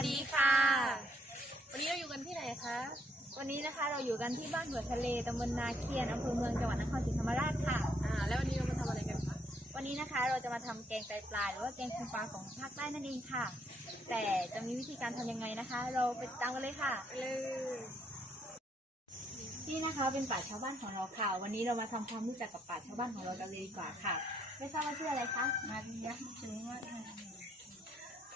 วัสดีค่ะ วันนี้เราอยู่กันที่ไหนคะ วันนี้นะคะเราอยู่กันที่บ้านหัวทะเลตำบลนาเคียนอำเภอเมืองจังหวัดนครศรีธรรมราชค่ะ อ่า แล้ววันนี้เรามาทำอะไรกันคะ วันนี้นะคะเราจะมาทำแกงไตปลาหรือว่าแกงคุมปลาของภาคใต้นั่นเองค่ะ แต่จะมีวิธีการทำยังไงนะคะ เราไปติดตามกันเลยค่ะไปเลยนี่นะคะเป็นป่าชาวบ้านของเราค่ะ วันนี้เรามาทำความรู้จักกับป่าชาวบ้านของเรากันเลยดีกว่าค่ะ ไม่ทราบว่าชื่ออะไรคะ มาริยะชื่อว่า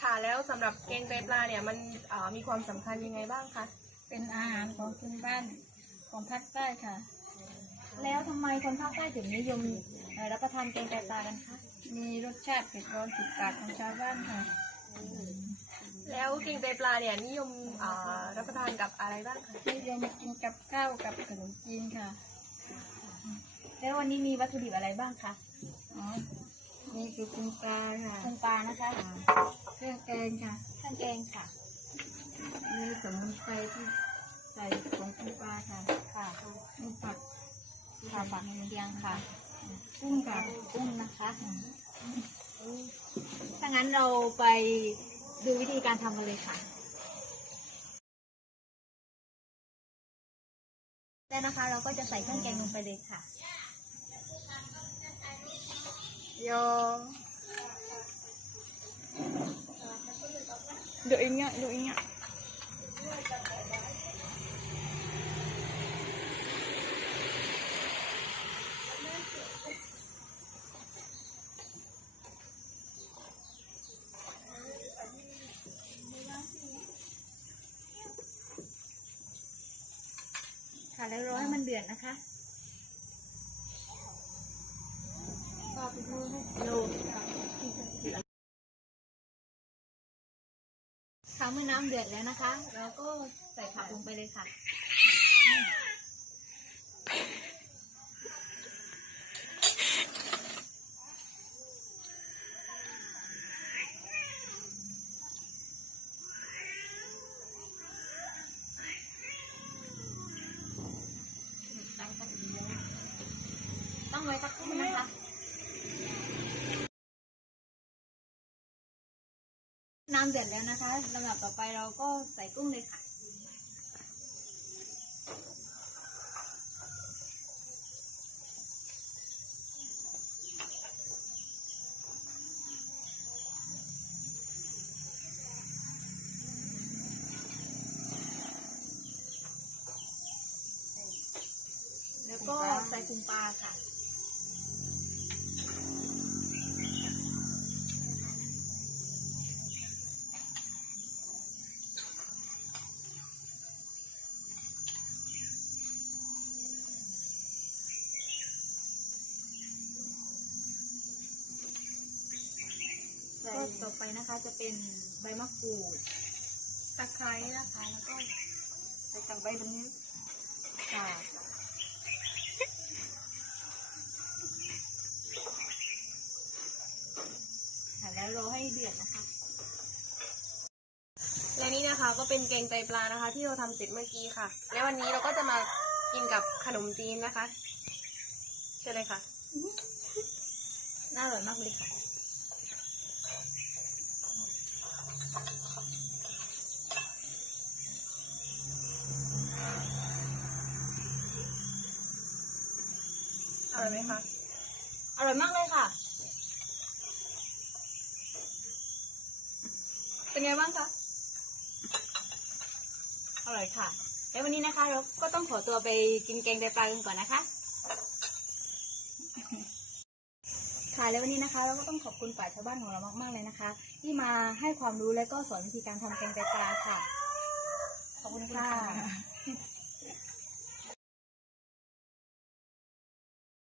ค่ะแล้วสำหรับแกงไตปลาเนี่ยมันอ่ามีความสำคัญยังไงบ้างคะเป็นอาหารของพื้นบ้านของภาคใต้ค่ะ แล้วทำไมคนภาคใต้ถึงนิยมเอ่อรับประทานแกงไตปลากันคะมีรสชาติเผ็ดร้อนติดปากของชาวบ้านค่ะ แล้วแกงไตปลาเนี่ยนิยมอ่ารับประทานกับอะไรบ้างคะนิยมกินกับข้าวกับขนมจีนค่ะ แล้ววันนี้มีวัตถุดิบอะไรบ้างคะอ๋อ นี่คือคุณปลาค่ะ คุมปลานะคะ เครื่องแกงค่ะเครื่องแกงค่ะมีสมุนไพรที่ใส่ของคุณปลาค่ะ ค่ะมีผักค่ะฝักเทียงค่ะ กุ้งค่ะกุ้งนะคะถ้างั้นเราไปดูวิธีการทำกันเลยค่ะแล้วนะคะเราก็จะใส่เครื่องแกงลงไปเลยค่ะโย ดูอีกเนี่ยดูอีกเนี่ยค่ะแล้วรอให้มันเดือดนะคะโล ค่ะเมื่อน้ำเดือดแล้วนะคะ เราก็ใส่ผักลงไปเลยค่ะ ต้องไว้สักครู่นะคะ น้ำเดือดแล้วนะคะลำดับต่อไปเราก็ใส่กุ้งเลยค่ะ แล้วก็ใส่คุมปลาค่ะ ก็ต่อไปนะคะ จะเป็นใบมะกรูดตะไคร้นะคะแล้วก็ใส่กับใบตรงนี้ค่ะค่ะแล้วรอให้เดือดนะคะ และนี่นะคะก็เป็นแกงไตปลานะคะ ที่เราทำเสร็จเมื่อกี้ค่ะ และวันนี้เราก็จะมากินกับขนมจีนนะคะ เชิญเลยค่ะ น่าอร่อยมากเลยค่ะ ร่อยไหมคะ อร่อยมากเลยค่ะ เป็นไงบ้างคะ อร่อยค่ะ แล้ววันนี้นะคะ เราก็ต้องขอตัวไปกินแกงไตปลากันก่อนนะคะ ค่ะ แล้ววันนี้นะคะ เราก็ต้องขอบคุณป่าชาวบ้านของเรามากๆเลยนะคะ ที่มาให้ความรู้และก็สอนวิธีการทำแกงไตปลาค่ะ ขอบคุณค่ะ